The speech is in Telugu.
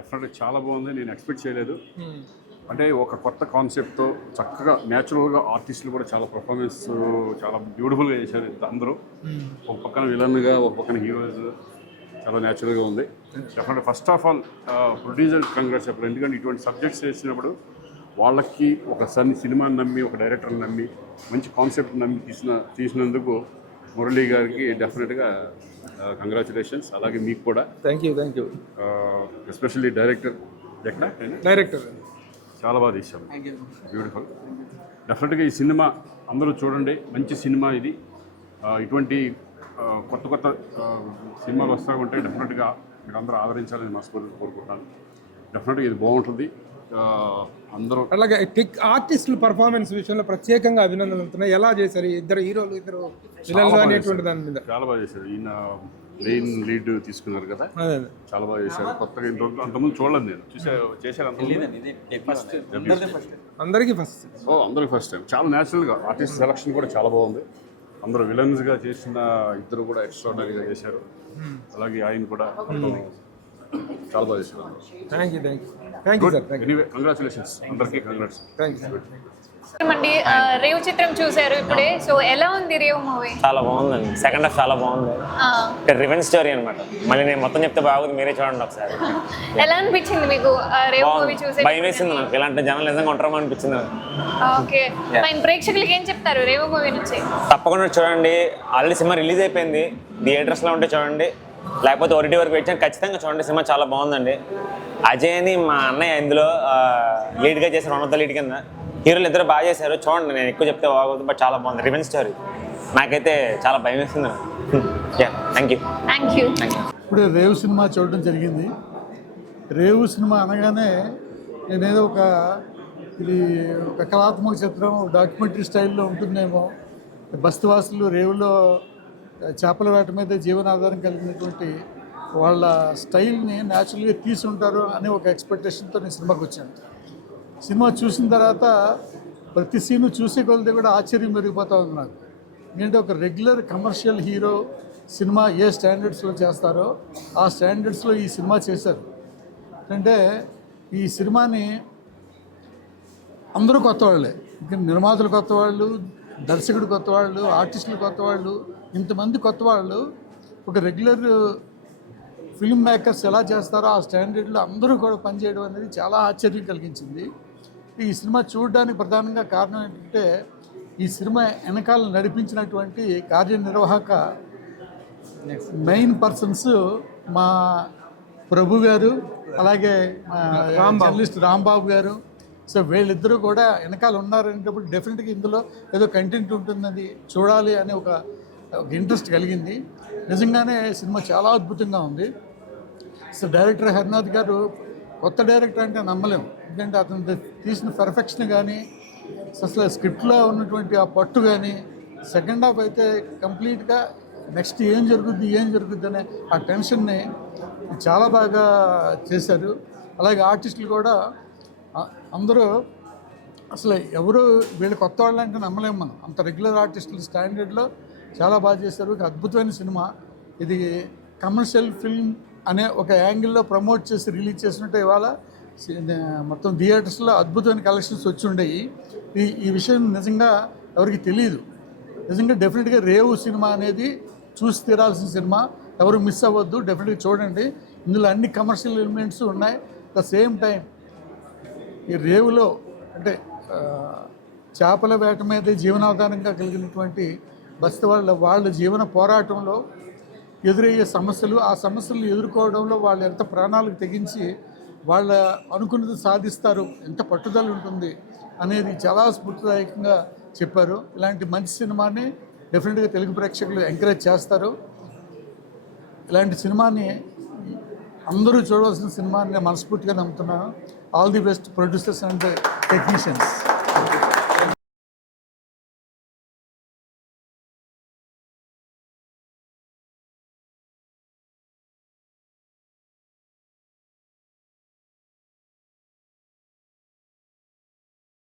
డెఫినెట్గా చాలా బాగుంది. నేను ఎక్స్పెక్ట్ చేయలేదు. అంటే ఒక కొత్త కాన్సెప్ట్తో చక్కగా న్యాచురల్గా ఆర్టిస్టులు కూడా చాలా పర్ఫార్మెన్స్ చాలా బ్యూటిఫుల్గా చేశారు అందరూ. ఒక పక్కన విలన్గా, ఒక పక్కన హీరోస్, చాలా న్యాచురల్గా ఉంది. డెఫినెట్గా first of all producer congrats చెప్పారు. ఎందుకంటే ఇటువంటి సబ్జెక్ట్స్ చేసినప్పుడు వాళ్ళకి ఒక సినిమాని నమ్మి, ఒక డైరెక్టర్ని నమ్మి, మంచి కాన్సెప్ట్ నమ్మి తీసినందుకు మురళీ గారికి డెఫినెట్గా కంగ్రాచులేషన్స్. అలాగే మీకు కూడా థ్యాంక్ యూ. ఎస్పెషల్లీ డైరెక్టర్ చాలా బాగా తీశారు, బ్యూటిఫుల్. డెఫినెట్గా ఈ సినిమా అందరూ చూడండి, మంచి సినిమా ఇది. ఇటువంటి కొత్త సినిమాలు వస్తూ ఉంటే డెఫినెట్గా మీరు అందరూ ఆదరించాలని మనస్ఫూర్తిగా కోరుకుంటున్నాను. డెఫినెట్గా ఇది బాగుంటుంది. అందరూ అలాగే ఆర్టిస్టుల పర్ఫార్మెన్స్ విషయంలో ప్రత్యేకంగా అభినందనలు అవుతున్నాయి. ఎలా చేశారు ఇద్దరు విలన్లు అనేటువంటి దాని మీద? చాలా బాగా చేశారు. ఈయన మెయిన్ లీడ్ తీసుకున్నారు కదా, చాలా బాగా చేశారు. కొత్తగా అంతకుముందు చూడలేదు, నేను చేశారు. అందరికీ ఫస్ట్ టైం. చాలా న్యాచురల్గా ఆర్టిస్ట్ సెలక్షన్ కూడా చాలా బాగుంది. అందరూ విలన్స్గా చేసిన ఇద్దరు కూడా ఎక్స్ట్రాడనరీగా చేశారు. అలాగే ఆయన కూడా చాలా బాగా చేశారు. Thank you sir. Anyway congratulations, అందరికీ కంగ్రాట్స్. అండి రేవ్ చిత్రం చూసారు ఇప్పుడే, సో ఎలా ఉంది రేవ్ మూవీ? చాలా బాగుందండి. సెకండ్ హాఫ్ చాలా బాగుంది. రివెంజ్ స్టోరీ అనమాట. మళ్ళీ నేను మొత్తం చెప్తే బాగుంది, మీరే చూడండి ఒకసారి. ఎలా అనిపించింది మీకు రేవ్ మూవీ చూసి? భయం వేసింది నాకు, ఇలాంటి జనాలు నిజంగా ఉంటారేమో అనిపించింది. ఓకే, ప్రేక్షకులకి ఏం చెప్తారు రేవ్ మూవీ నుంచి? తప్పకుండా చూడండి. ఆల్రెడీ సినిమా రిలీజ్ అయిపోయింది, థియేటర్స్లో ఉంటే చూడండి, లేకపోతే ఓటీటీ వరకు వచ్చాను, ఖచ్చితంగా చూడండి. సినిమా చాలా బాగుందండి. అజయ్ అని మా అన్నయ్య ఇందులో లీడ్గా చేశారు, వన్ ఆఫ్ ద లీడ్ కింద. హీరోలు ఇద్దరు బాగా చేశారు, చూడండి. నేను ఎక్కువ చెప్తే బాగోదు, బట్ చాలా బాగుంది. రివెంజ్ స్టోరీ నాకైతే చాలా భయం వేస్తుంది. Thank you. ఇప్పుడు రేవు సినిమా చూడడం జరిగింది. రేవు సినిమా అనగానే నేనేదో ఇది ఒక కళాత్మక చిత్రం, డాక్యుమెంటరీ స్టైల్లో ఉంటుందేమో, బస్తవాసులు రేవులో చేపల వేట మీద జీవనాధారం కలిగినటువంటి వాళ్ళ స్టైల్ని న్యాచురల్గా తీసి ఉంటారు అనే ఒక ఎక్స్పెక్టేషన్తో నేను సినిమాకి వచ్చాను. సినిమా చూసిన తర్వాత ప్రతి సీను చూసే కొలది కూడా ఆశ్చర్యం పెరిగిపోతూ ఉంది నాకు. ఎందుకంటే ఒక రెగ్యులర్ కమర్షియల్ హీరో సినిమా ఏ స్టాండర్డ్స్లో చేస్తారో ఆ స్టాండర్డ్స్లో ఈ సినిమా చేశారు. అంటే ఈ సినిమాని అందరూ కొత్త వాళ్ళే, ఇంకా నిర్మాతలు కొత్త వాళ్ళు, దర్శకుడు కొత్త వాళ్ళు, ఆర్టిస్టులు కొత్త వాళ్ళు, ఇంతమంది కొత్త వాళ్ళు ఒక రెగ్యులర్ ఫిల్మ్ మేకర్స్ ఎలా చేస్తారో ఆ స్టాండర్డ్లో అందరూ కూడా పనిచేయడం అనేది చాలా ఆశ్చర్యం కలిగించింది. ఈ సినిమా చూడడానికి ప్రధానంగా కారణం ఏంటంటే ఈ సినిమా వెనకాల నడిపించినటువంటి కార్యనిర్వాహక మెయిన్ పర్సన్స్ మా ప్రభు గారు, అలాగే జర్నలిస్ట్ రాంబాబు గారు. సో వీళ్ళిద్దరూ కూడా వెనకాల ఉన్నారనేటప్పుడు డెఫినెట్గా ఇందులో ఏదో కంటెంట్ ఉంటుందని చూడాలి అనే ఒక ఇంట్రెస్ట్ కలిగింది. నిజంగానే సినిమా చాలా అద్భుతంగా ఉంది. సో డైరెక్టర్ హరినాథ్ గారు కొత్త డైరెక్టర్ అంటే నమ్మలేము, ఎందుకంటే అతను తీసిన పర్ఫెక్షన్ కానీ, అసలు స్క్రిప్ట్లో ఉన్నటువంటి ఆ పట్టు కానీ, సెకండ్ హాఫ్ అయితే కంప్లీట్గా నెక్స్ట్ ఏం జరుగుద్ది అనే ఆ టెన్షన్ని చాలా బాగా చేశారు. అలాగే ఆర్టిస్టులు కూడా అందరూ అసలు ఎవరు వీళ్ళు కొత్త వాళ్ళు అంటే నమ్మలేము మనం, అంత రెగ్యులర్ ఆర్టిస్టులు స్టాండర్డ్లో చాలా బాగా చేశారు. ఒక అద్భుతమైన సినిమా ఇది. కమర్షియల్ ఫిల్మ్ అనే ఒక యాంగిల్లో ప్రమోట్ చేసి రిలీజ్ చేసినట్టు ఇవాళ మొత్తం థియేటర్స్లో అద్భుతమైన కలెక్షన్స్ వచ్చి ఉండేవి. ఈ విషయం నిజంగా ఎవరికి తెలియదు. నిజంగా డెఫినెట్గా రేవు సినిమా అనేది చూసి తీరాల్సిన సినిమా, ఎవరు మిస్ అవ్వద్దు, డెఫినెట్గా చూడండి. ఇందులో అన్ని కమర్షియల్ ఎలిమెంట్స్ ఉన్నాయి. ద సేమ్ టైం ఈ రేవులో అంటే చేపల వేట మీద జీవనాధారంగా కలిగినటువంటి బస్తీ వాళ్ళ జీవన పోరాటంలో ఎదురయ్యే సమస్యలు, ఆ సమస్యలను ఎదుర్కోవడంలో వాళ్ళు ఎంత ప్రాణాలకు తెగించి వాళ్ళ అనుకున్నది సాధిస్తారు, ఎంత పట్టుదల ఉంటుంది అనేది చాలా స్ఫూర్తిదాయకంగా చెప్పారు. ఇలాంటి మంచి సినిమాని డెఫినెట్గా తెలుగు ప్రేక్షకులు ఎంకరేజ్ చేస్తారు. ఇలాంటి సినిమాని అందరూ చూడవలసిన సినిమాని నేను మనస్ఫూర్తిగా నమ్ముతున్నాను. All the best producers and technicians.